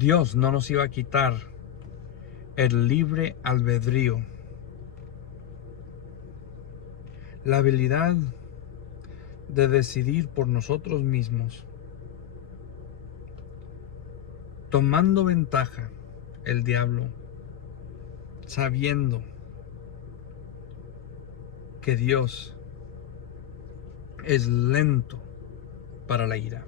Dios no nos iba a quitar el libre albedrío, la habilidad de decidir por nosotros mismos, tomando ventaja el diablo, sabiendo que Dios es lento para la ira.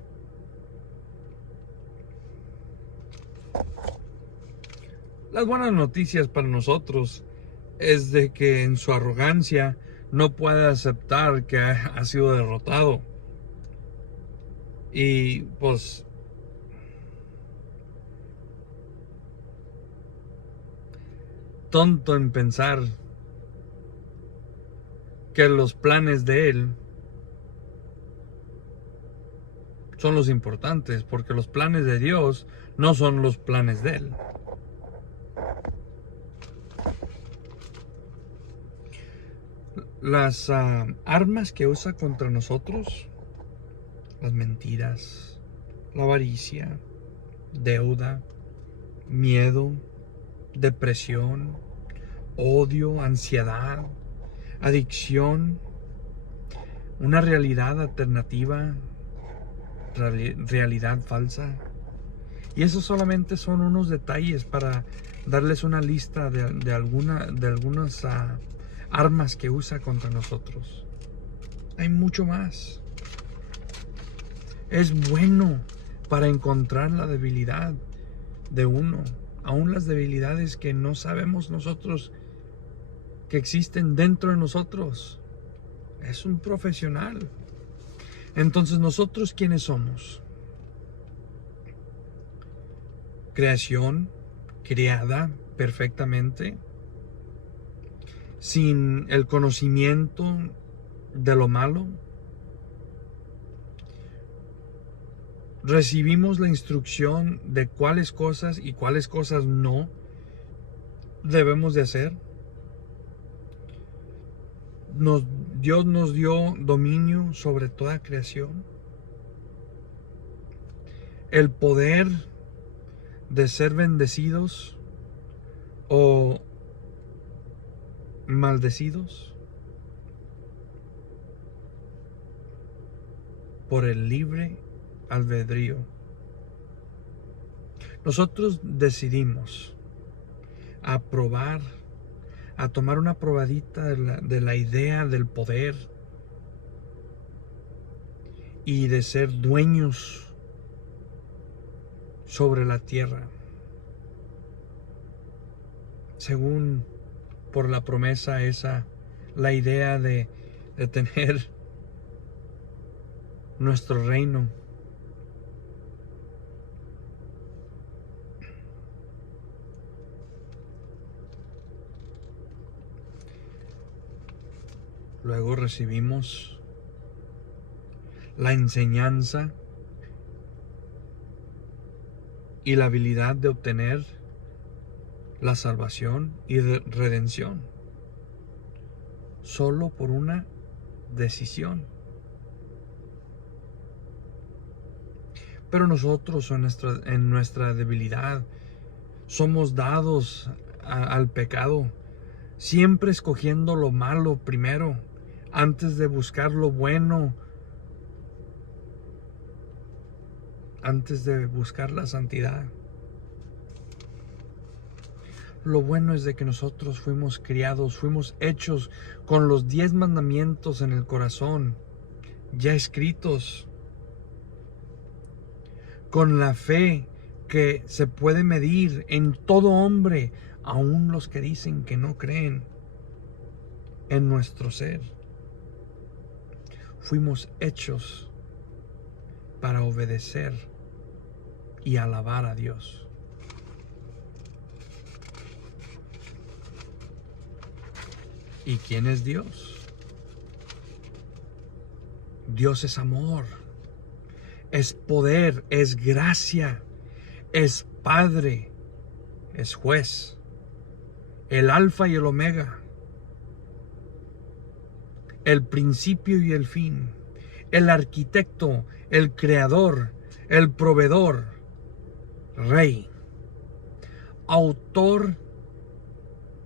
Las buenas noticias para nosotros es de que en su arrogancia no puede aceptar que ha sido derrotado. Y pues tonto en pensar que los planes de él son los importantes, porque los planes de Dios no son los planes de él. Las armas que usa contra nosotros, las mentiras, la avaricia, deuda, miedo, depresión, odio, ansiedad, adicción, una realidad alternativa, realidad falsa. Y esos solamente son unos detalles para darles una lista de algunas armas que usa contra nosotros. Hay mucho más. Es bueno para encontrar la debilidad de uno, aún las debilidades que no sabemos nosotros que existen dentro de nosotros. Es un profesional. Entonces, ¿nosotros quiénes somos? Creación creada perfectamente, sin el conocimiento de lo malo. Recibimos la instrucción de cuáles cosas y cuáles cosas no debemos de hacer. Dios nos dio dominio sobre toda creación. El poder de ser bendecidos o maldecidos por el libre albedrío. Nosotros decidimos aprobar, a tomar una probadita de la idea del poder y de ser dueños sobre la tierra, según por la promesa esa, la idea de tener nuestro reino. Luego recibimos la enseñanza y la habilidad de obtener la salvación y redención solo por una decisión. Pero nosotros en nuestra debilidad somos dados al pecado, siempre escogiendo lo malo primero antes de buscar lo bueno, antes de buscar la santidad. Lo bueno es de que nosotros fuimos criados, fuimos hechos con los 10 mandamientos en el corazón, ya escritos, con la fe que se puede medir en todo hombre, aun los que dicen que no creen en nuestro ser. Fuimos hechos para obedecer y alabar a Dios. ¿Y quién es Dios? Dios es amor, es poder, es gracia, es Padre, es juez, el Alfa y el Omega, el principio y el fin, el arquitecto, el creador, el proveedor, Rey. autor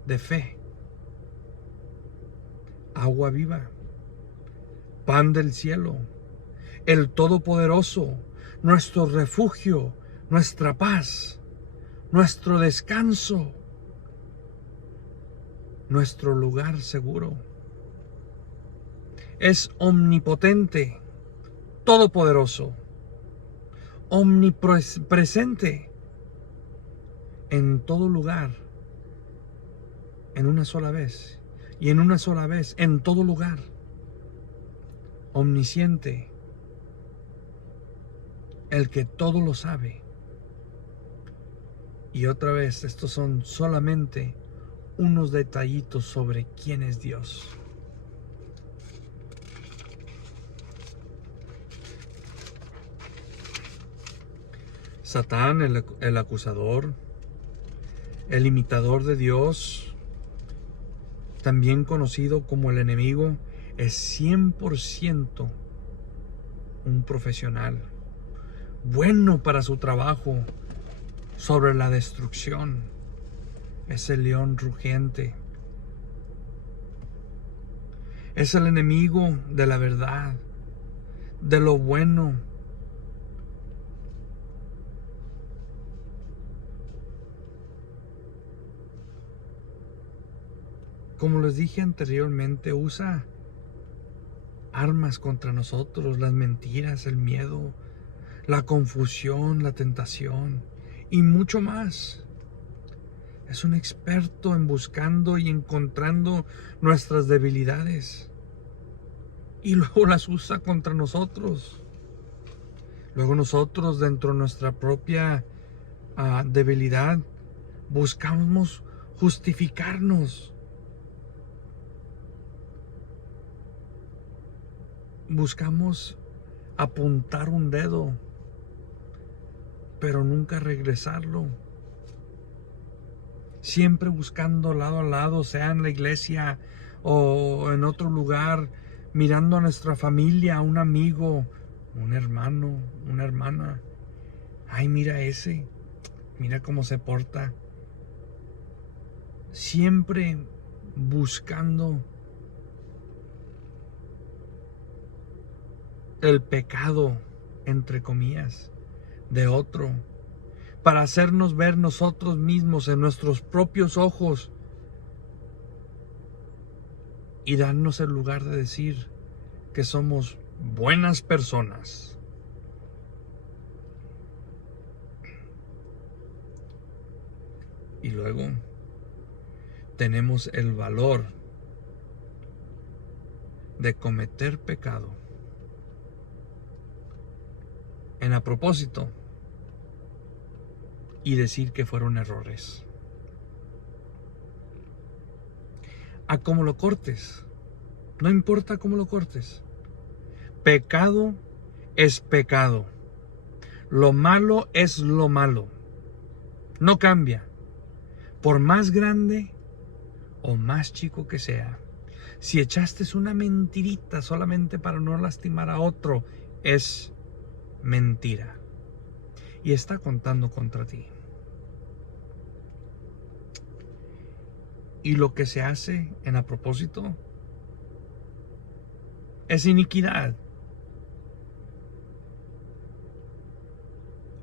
de fe, agua viva, pan del cielo, el Todopoderoso, nuestro refugio, nuestra paz, nuestro descanso, nuestro lugar seguro. Es omnipotente, todopoderoso, omnipresente en todo lugar, en una sola vez, y en una sola vez, en todo lugar. Omnisciente, el que todo lo sabe. Y otra vez, estos son solamente unos detallitos sobre quién es Dios. Satán, el acusador, el imitador de Dios, también conocido como el enemigo, es 100% un profesional, bueno para su trabajo sobre la destrucción. Es el león rugiente. Es el enemigo de la verdad, de lo bueno. Como les dije anteriormente, usa armas contra nosotros, las mentiras, el miedo, la confusión, la tentación y mucho más. Es un experto en buscando y encontrando nuestras debilidades y luego las usa contra nosotros. Luego nosotros, dentro de nuestra propia debilidad, buscamos justificarnos. Buscamos apuntar un dedo, pero nunca regresarlo. Siempre buscando lado a lado, sea en la iglesia o en otro lugar, mirando a nuestra familia, a un amigo, un hermano, una hermana. Ay, mira ese, mira cómo se porta. Siempre buscando el pecado, entre comillas, de otro, para hacernos ver nosotros mismos en nuestros propios ojos y darnos el lugar de decir que somos buenas personas. Y luego tenemos el valor de cometer pecado en a propósito y decir que fueron errores. A cómo lo cortes, no importa cómo lo cortes. Pecado es pecado. Lo malo es lo malo. No cambia. Por más grande o más chico que sea. Si echaste una mentirita solamente para no lastimar a otro, es mentira. Y está contando contra ti. Y lo que se hace en a propósito es iniquidad.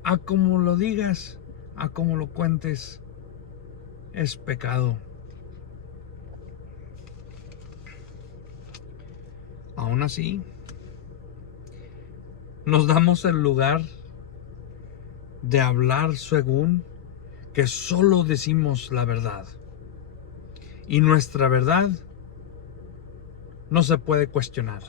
A como lo digas, a como lo cuentes, es pecado. Aún así, nos damos el lugar de hablar según que solo decimos la verdad. Y nuestra verdad no se puede cuestionar.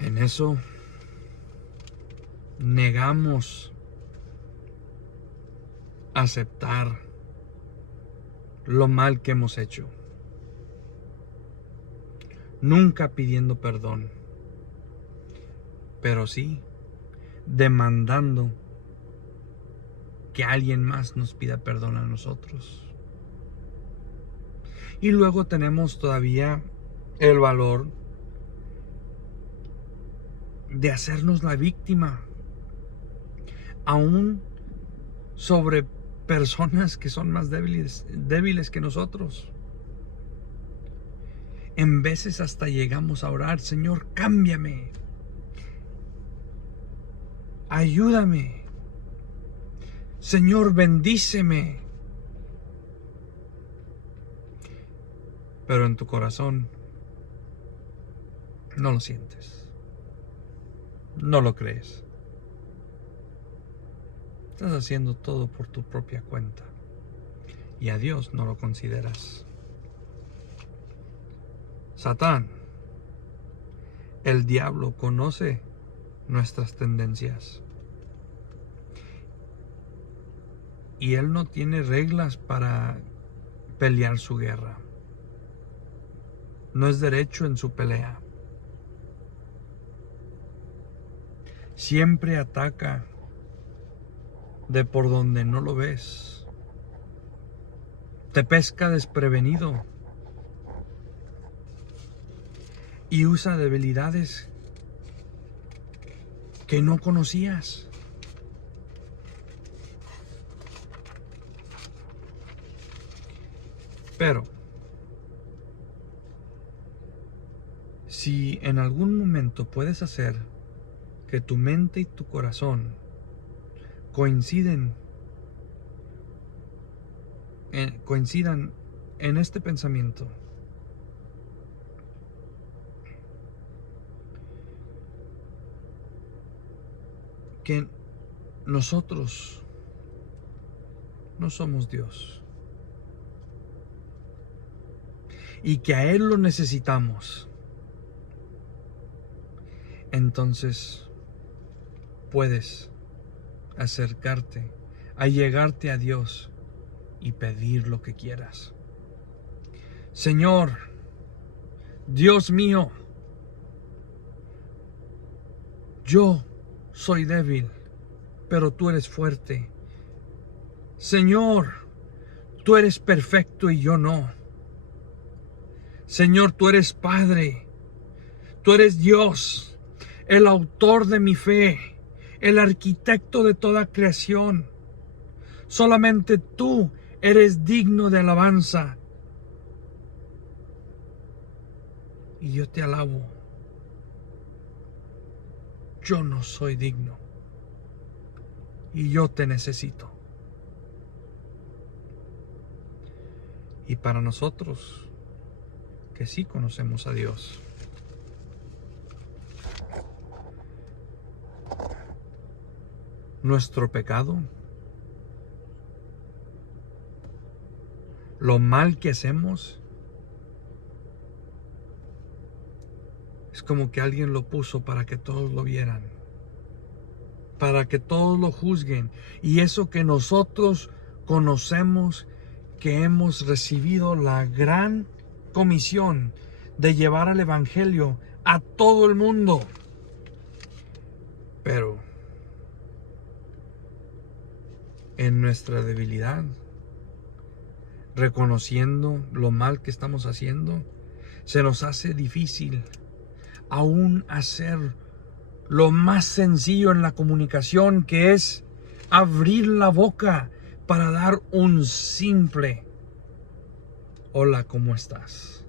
En eso negamos aceptar lo mal que hemos hecho, nunca pidiendo perdón, pero sí demandando que alguien más nos pida perdón a nosotros. Y luego tenemos todavía el valor de hacernos la víctima, aún sobre personas que son más débiles que nosotros. En veces hasta llegamos a orar: Señor, cámbiame, ayúdame, Señor, bendíceme. Pero en tu corazón no lo sientes, no lo crees. Estás haciendo todo por tu propia cuenta y a Dios no lo consideras. Satán, el diablo, conoce nuestras tendencias y él no tiene reglas para pelear su guerra. No es derecho en su pelea. Siempre ataca de por donde no lo ves. Te pesca desprevenido y usa debilidades que no conocías. Pero si en algún momento puedes hacer que tu mente y tu corazón coincidan en este pensamiento, que nosotros no somos Dios y que a Él lo necesitamos, entonces puedes acercarte, allegarte a Dios y pedir lo que quieras. Señor, Dios mío, yo soy débil, pero tú eres fuerte. Señor, tú eres perfecto y yo no. Señor, tú eres Padre, tú eres Dios, el autor de mi fe, el arquitecto de toda creación. Solamente tú eres digno de alabanza. Y yo te alabo. Yo no soy digno. Y yo te necesito. Y para nosotros, que sí conocemos a Dios, nuestro pecado, lo mal que hacemos, es como que alguien lo puso para que todos lo vieran, para que todos lo juzguen. Y eso que nosotros conocemos, que hemos recibido la gran comisión de llevar el evangelio a todo el mundo. Pero en nuestra debilidad, reconociendo lo mal que estamos haciendo, se nos hace difícil aún hacer lo más sencillo en la comunicación, que es abrir la boca para dar un simple hola, ¿cómo estás?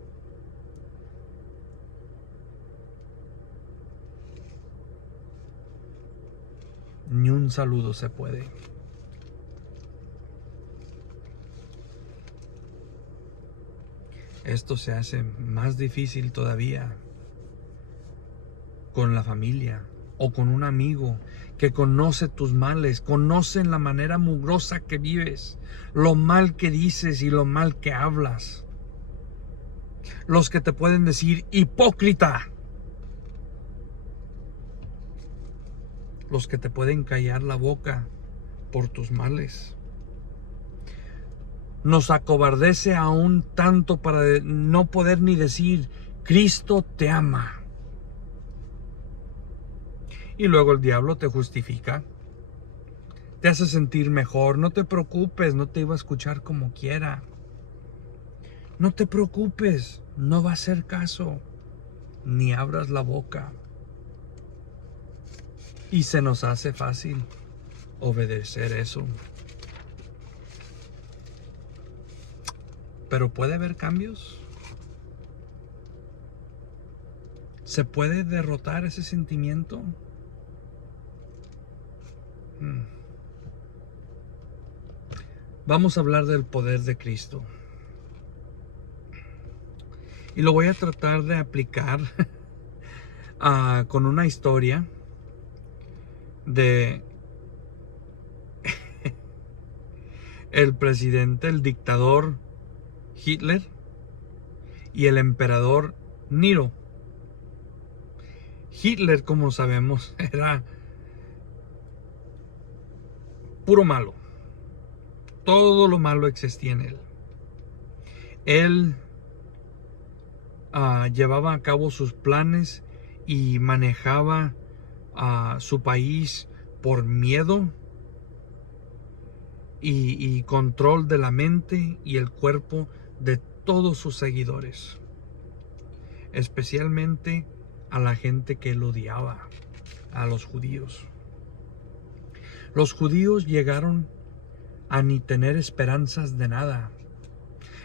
Ni un saludo se puede. Esto se hace más difícil todavía con la familia o con un amigo que conoce tus males, conoce la manera mugrosa que vives, lo mal que dices y lo mal que hablas. Los que te pueden decir hipócrita. Los que te pueden callar la boca por tus males. Nos acobardece aún tanto para no poder ni decir: Cristo te ama. Y luego el diablo te justifica, te hace sentir mejor. No te preocupes, no te iba a escuchar como quiera. No te preocupes, no va a hacer caso, ni abras la boca. Y se nos hace fácil obedecer eso. Pero ¿puede haber cambios? ¿Se puede derrotar ese sentimiento? Vamos a hablar del poder de Cristo. Y lo voy a tratar de aplicar con una historia de el presidente, el dictador Hitler y el emperador Nero. Hitler, como sabemos, era puro malo. Todo lo malo existía en él. Él llevaba a cabo sus planes y manejaba a su país por miedo y control de la mente y el cuerpo de todos sus seguidores, especialmente a la gente que él odiaba, a los judíos. Los judíos llegaron a ni tener esperanzas de nada.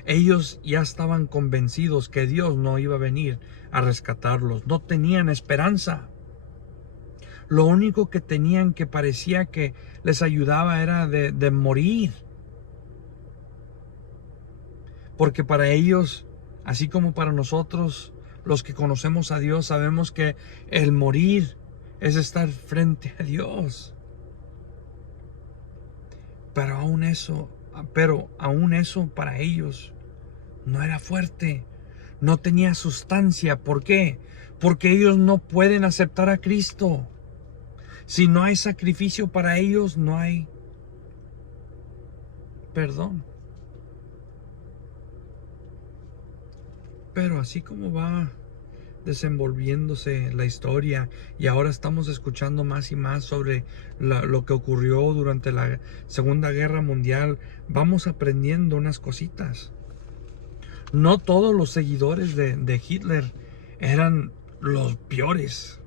Ellos ya estaban convencidos que Dios no iba a venir a rescatarlos. No tenían esperanza. Lo único que tenían que parecía que les ayudaba era de morir. Porque para ellos, así como para nosotros, los que conocemos a Dios, sabemos que el morir es estar frente a Dios. Pero aún eso para ellos no era fuerte, no tenía sustancia. ¿Por qué? Porque ellos no pueden aceptar a Cristo. Si no hay sacrificio para ellos, no hay perdón. Pero así como va desenvolviéndose la historia y ahora estamos escuchando más y más sobre lo que ocurrió durante la Segunda Guerra Mundial, vamos aprendiendo unas cositas. No todos los seguidores de Hitler eran los peores.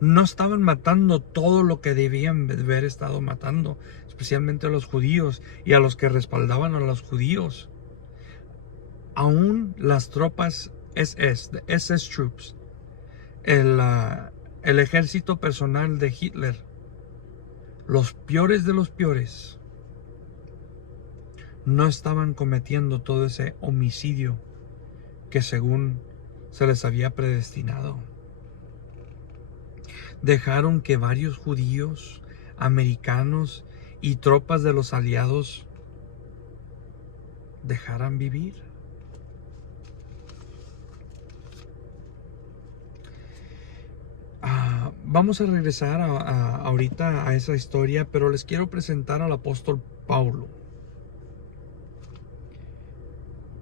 No estaban matando todo lo que debían haber estado matando, especialmente a los judíos y a los que respaldaban a los judíos. Aún las tropas SS Troops, el ejército personal de Hitler, los peores de los peores, no estaban cometiendo todo ese homicidio que según se les había predestinado. Dejaron que varios judíos, americanos y tropas de los aliados dejaran vivir. Vamos a regresar ahorita a esa historia, pero les quiero presentar al apóstol Pablo.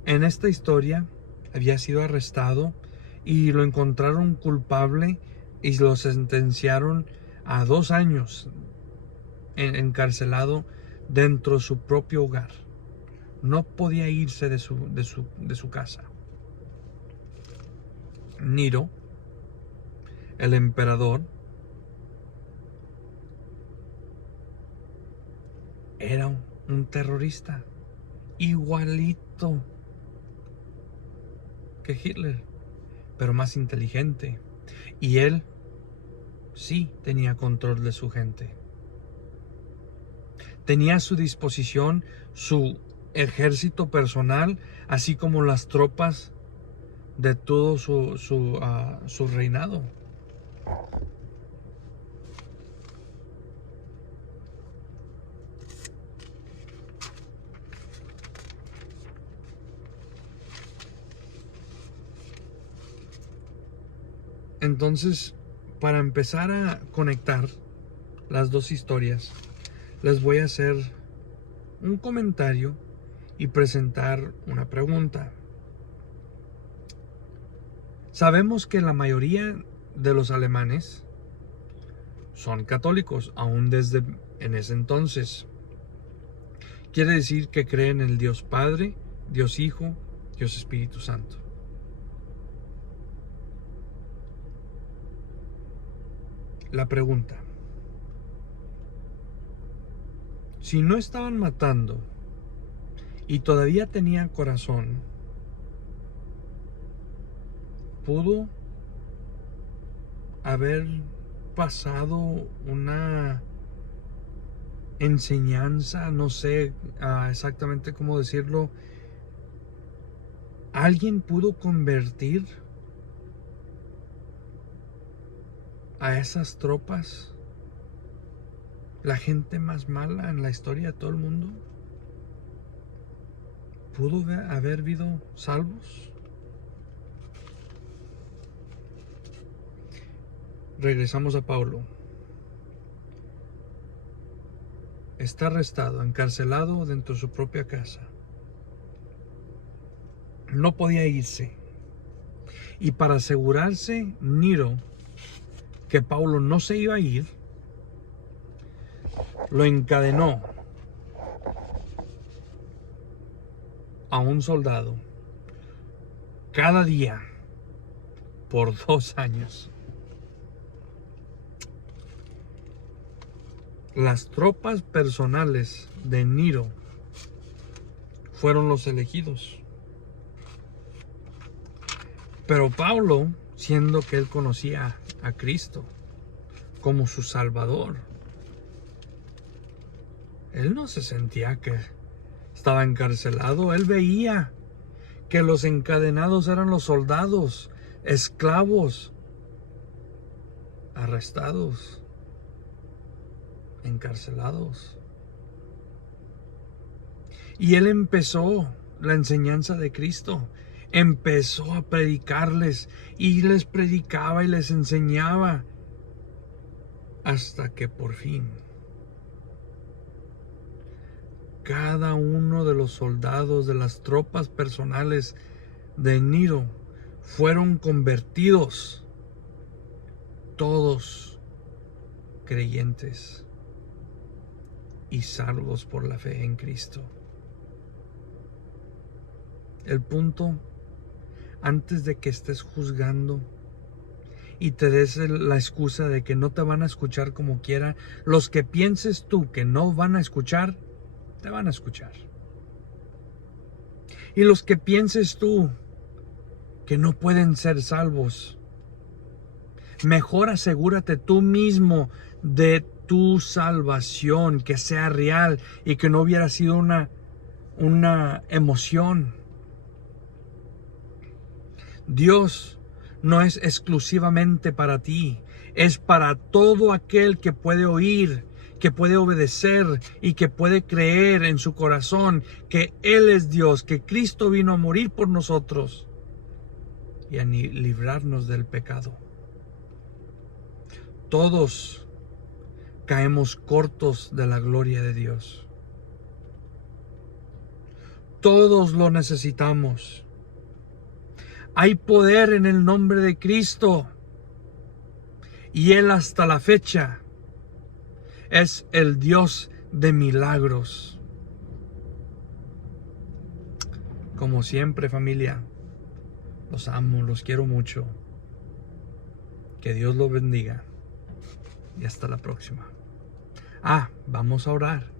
En esta historia había sido arrestado y lo encontraron culpable y lo sentenciaron a 2 años encarcelado dentro de su propio hogar. No podía irse de su casa. Nero, el emperador, era un terrorista igualito que Hitler, pero más inteligente. Y él sí tenía control de su gente. Tenía a su disposición su ejército personal, así como las tropas de todo su reinado. Entonces, para empezar a conectar las dos historias, les voy a hacer un comentario y presentar una pregunta. Sabemos que la mayoría de los alemanes son católicos, aún desde en ese entonces. Quiere decir que creen en el Dios Padre, Dios Hijo, Dios Espíritu Santo. La pregunta: si no estaban matando y todavía tenían corazón, ¿pudo haber pasado una enseñanza? No sé exactamente cómo decirlo. ¿Alguien pudo convertir a esas tropas? ¿La gente más mala en la historia de todo el mundo? ¿Pudo haber habido salvos? Regresamos a Pablo. Está arrestado, encarcelado dentro de su propia casa. No podía irse. Y para asegurarse Nero que Pablo no se iba a ir, lo encadenó a un soldado cada día por 2 años. Las tropas personales de Nero fueron los elegidos. Pero Pablo, siendo que él conocía a Cristo como su Salvador, él no se sentía que estaba encarcelado. Él veía que los encadenados eran los soldados, esclavos, arrestados, encarcelados. Y él empezó la enseñanza de Cristo. Empezó a predicarles y les predicaba y les enseñaba hasta que por fin cada uno de los soldados de las tropas personales de Nero fueron convertidos, todos creyentes y salvos por la fe en Cristo. El punto, antes de que estés juzgando y te des la excusa de que no te van a escuchar como quiera, los que pienses tú que no van a escuchar, te van a escuchar. Y los que pienses tú que no pueden ser salvos, mejor asegúrate tú mismo de tu salvación, que sea real y que no hubiera sido una emoción. Dios no es exclusivamente para ti, es para todo aquel que puede oír, que puede obedecer y que puede creer en su corazón que Él es Dios, que Cristo vino a morir por nosotros y a librarnos del pecado. Todos caemos cortos de la gloria de Dios. Todos lo necesitamos. Hay poder en el nombre de Cristo y Él hasta la fecha es el Dios de milagros. Como siempre, familia, los amo, los quiero mucho. Que Dios los bendiga y hasta la próxima. Vamos a orar.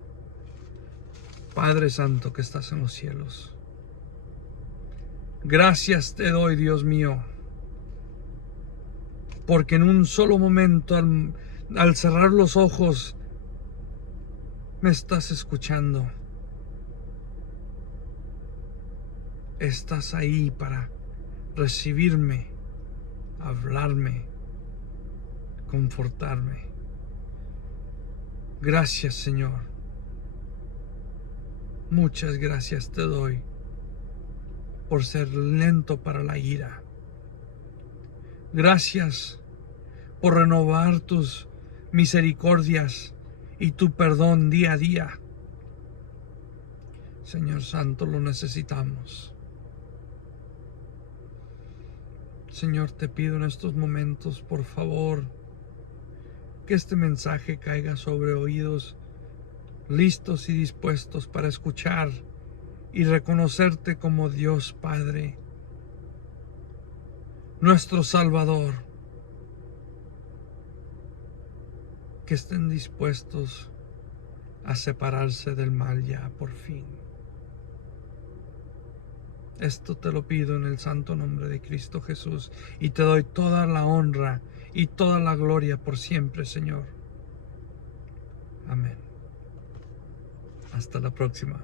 Padre Santo que estás en los cielos, gracias te doy, Dios mío, porque en un solo momento, al cerrar los ojos, me estás escuchando. Estás ahí para recibirme, hablarme, confortarme. Gracias, Señor. Muchas gracias te doy por ser lento para la ira. Gracias por renovar tus misericordias y tu perdón día a día. Señor Santo, lo necesitamos. Señor, te pido en estos momentos, por favor, que este mensaje caiga sobre oídos listos y dispuestos para escuchar y reconocerte como Dios Padre, nuestro Salvador. Que estén dispuestos a separarse del mal ya por fin. Esto te lo pido en el santo nombre de Cristo Jesús, y te doy toda la honra y toda la gloria por siempre, Señor. Amén. Hasta la próxima.